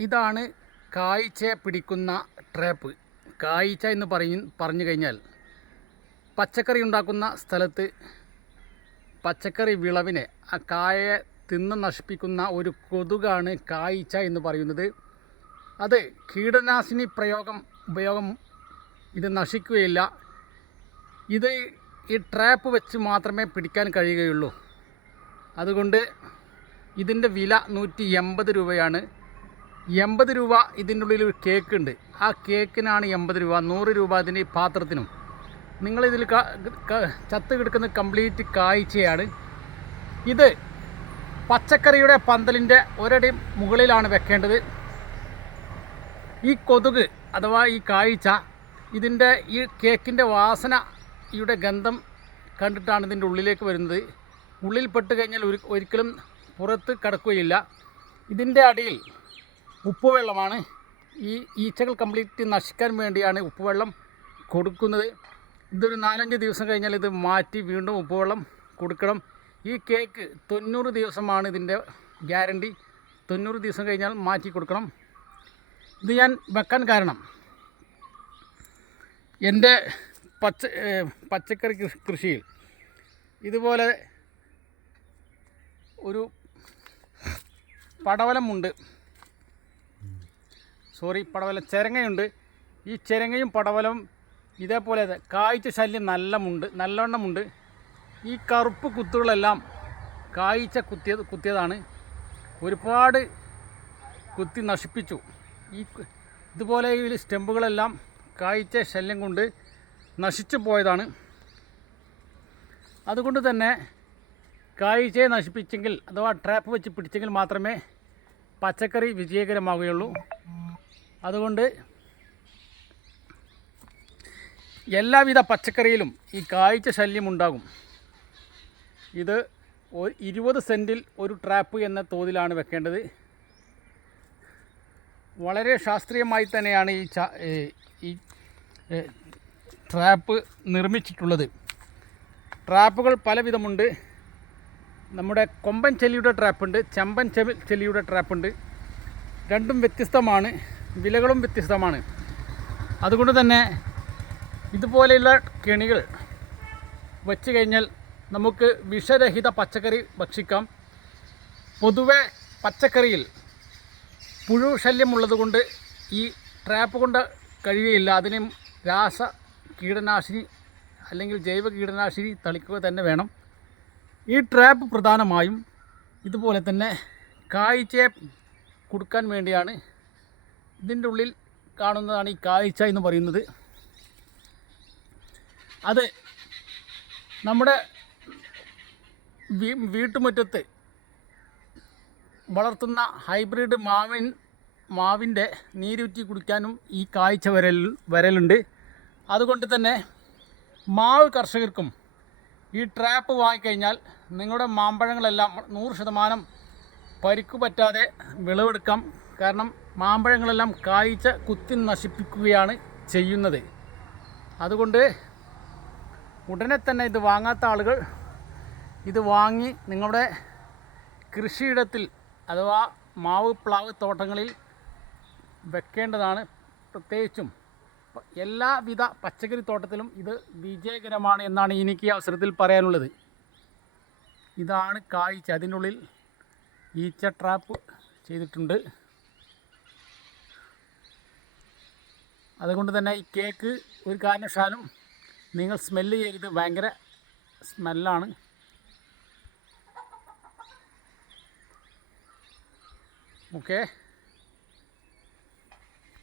ഇതാണ് കായ്ച്ച പിടിക്കുന്ന ട്രാപ്പ്. കായ്ച്ച എന്ന് പറയും പറഞ്ഞു കഴിഞ്ഞാൽ പച്ചക്കറി ഉണ്ടാക്കുന്ന സ്ഥലത്ത് പച്ചക്കറി വിളവിനെ ആ കായയെ തിന്ന് നശിപ്പിക്കുന്ന ഒരു കൊതുകാണ് കായ്ച്ച എന്ന് പറയുന്നത്. അത് കീടനാശിനി പ്രയോഗം ഉപയോഗം ഇത് നശിക്കുകയില്ല. ഇത് ഈ ട്രാപ്പ് വെച്ച് മാത്രമേ പിടിക്കാൻ കഴിയുകയുള്ളൂ. അതുകൊണ്ട് ഇതിന്റെ വില നൂറ്റി എൺപത് രൂപയാണ്. എൺപത് രൂപ ഇതിന്റെ ഉള്ളിൽ ഒരു കേക്ക് ഉണ്ട് ആ കേക്കിനാണ് എൺപത് രൂപ. നൂറ് രൂപ അതിന് ഈ പാത്രത്തിനും. നിങ്ങളിതിൽ ചത്ത് കിടക്കുന്ന കംപ്ലീറ്റ് കാഴ്ചയാണ്. ഇത് പച്ചക്കറിയുടെ പന്തലിന്റെ ഒരടി മുകളിലാണ് വെക്കേണ്ടത്. ഈ കൊതുക് അഥവാ ഈ കാഴ്ച ഇതിന്റെ ഈ കേക്കിന്റെ വാസനയുടെ ഗന്ധം കണ്ടിട്ടാണ് ഇതിന്റെ ഉള്ളിലേക്ക് വരുന്നത്. ഉള്ളിൽ പെട്ട് കഴിഞ്ഞാൽ ഒരിക്കലും പുറത്ത് കിടക്കുകയില്ല. ഇതിന്റെ അടിയിൽ ഉപ്പുവെള്ളമാണ്. ഈ ഈച്ചകൾ കംപ്ലീറ്റ് നശിക്കാൻ വേണ്ടിയാണ് ഉപ്പുവെള്ളം കൊടുക്കുന്നത്. ഇതൊരു നാലഞ്ച് ദിവസം കഴിഞ്ഞാൽ ഇത് മാറ്റി വീണ്ടും ഉപ്പുവെള്ളം കൊടുക്കണം. ഈ കേക്ക് തൊണ്ണൂറ് ദിവസമാണ് ഇതിന്റെ ഗ്യാരണ്ടി തൊണ്ണൂറ് ദിവസം കഴിഞ്ഞാൽ മാറ്റി കൊടുക്കണം. ഇത് ഞാൻ വെക്കാൻ കാരണം എന്റെ പച്ച പച്ചക്കറി കൃഷിയിൽ ഇതുപോലെ ഒരു പടവലമുണ്ട്. സോറി പടവല ചിരങ്ങയുണ്ട്. ഈ ചിരങ്ങയും പടവലവും ഇതേപോലെ കായ്ച്ച ശല്യം നല്ലമുണ്ട് നല്ലവണ്ണമുണ്ട്. ഈ കറുപ്പ് കുത്തുകളെല്ലാം കായ്ച്ച കുത്തിയത് കുത്തിയതാണ്. ഒരുപാട് കുത്തി നശിപ്പിച്ചു. ഈ ഇതുപോലെ ഈ സ്റ്റെമ്പുകളെല്ലാം കായ്ച്ച ശല്യം കൊണ്ട് നശിച്ചു പോയതാണ്. അതുകൊണ്ട് തന്നെ കായ്ച്ചയെ നശിപ്പിച്ചെങ്കിൽ അഥവാ ട്രാപ്പ് വെച്ച് പിടിച്ചെങ്കിൽ മാത്രമേ പച്ചക്കറി വിജയകരമാവുകയുള്ളൂ. അതുകൊണ്ട് എല്ലാവിധ പച്ചക്കറിയിലും ഈ കാഴ്ച ശല്യം ഉണ്ടാകും ഇത് ഇരുപത് സെന്റിൽ ഒരു ട്രാപ്പ് എന്ന തോതിലാണ് വെക്കേണ്ടത്. വളരെ ശാസ്ത്രീയമായി തന്നെയാണ് ഈ ഈ ട്രാപ്പ് നിർമ്മിച്ചിട്ടുള്ളത്. ട്രാപ്പുകൾ പലവിധമുണ്ട്. നമ്മുടെ കൊമ്പൻ ചെല്ലിയുടെ ട്രാപ്പുണ്ട് ചെമ്പൻ ചെവി ചെല്ലിയുടെ ട്രാപ്പുണ്ട്. രണ്ടും വ്യത്യസ്തമാണ്. വിലകളും വ്യത്യസ്തമാണ്. അതുകൊണ്ട് തന്നെ ഇതുപോലെയുള്ള കെണികൾ വച്ച് കഴിഞ്ഞാൽ നമുക്ക് വിഷരഹിത പച്ചക്കറി ഭക്ഷിക്കാം. പൊതുവെ പച്ചക്കറിയിൽ പുഴു ശല്യമുള്ളത് കൊണ്ട് ഈ ട്രാപ്പ് കൊണ്ട് കഴിയുകയില്ല. അതിന് രാസ കീടനാശിനി അല്ലെങ്കിൽ ജൈവ കീടനാശിനി തളിക്കുക തന്നെ വേണം. ഈ ട്രാപ്പ് പ്രധാനമായും ഇതുപോലെ തന്നെ കായ്ച്ചയെ കൊടുക്കാൻ വേണ്ടിയാണ് ഇതിന്റെ ഉള്ളിൽ കാണുന്നതാണ് ഈ കാഴ്ച എന്ന് പറയുന്നത്. അത് നമ്മുടെ വീട്ടുമുറ്റത്ത് വളർത്തുന്ന ഹൈബ്രിഡ് മാവിൻ മാവിന്റെ നീരൂറ്റി കുടിക്കാനും ഈ കാഴ്ച വരൽ വരലുണ്ട്. അതുകൊണ്ട് തന്നെ മാവ് കർഷകർക്കും ഈ ട്രാപ്പ് വാങ്ങിക്കഴിഞ്ഞാൽ നിങ്ങളുടെ മാമ്പഴങ്ങളെല്ലാം നൂറ് ശതമാനം പരിക്കു പറ്റാതെ വിളവെടുക്കാം. കാരണം മാമ്പഴങ്ങളെല്ലാം കായ്ച്ച കുത്തി നശിപ്പിക്കുകയാണ് ചെയ്യുന്നത്. അതുകൊണ്ട് ഉടനെ തന്നെ ഇത് വാങ്ങാത്ത ആളുകൾ ഇത് വാങ്ങി നിങ്ങളുടെ കൃഷിയിടത്തിൽ അഥവാ മാവ് പ്ലാവ് തോട്ടങ്ങളിൽ വെക്കേണ്ടതാണ്. പ്രത്യേകിച്ചും എല്ലാവിധ പച്ചക്കറി തോട്ടത്തിലും ഇത് വിജയകരമാണ് എന്നാണ് എനിക്ക് അവസരത്തിൽ പറയാനുള്ളത്. ഇതാണ് കായ്ച്ച. അതിനുള്ളിൽ ഈച്ച ട്രാപ്പ് ചെയ്തിട്ടുണ്ട്. അതുകൊണ്ട് തന്നെ ഈ കേക്ക് ഒരു കാരണവശാലും നിങ്ങൾ സ്മെല്ല് ചെയ്യരുത്. ഭയങ്കര സ്മെല്ലാണ് ഓക്കെ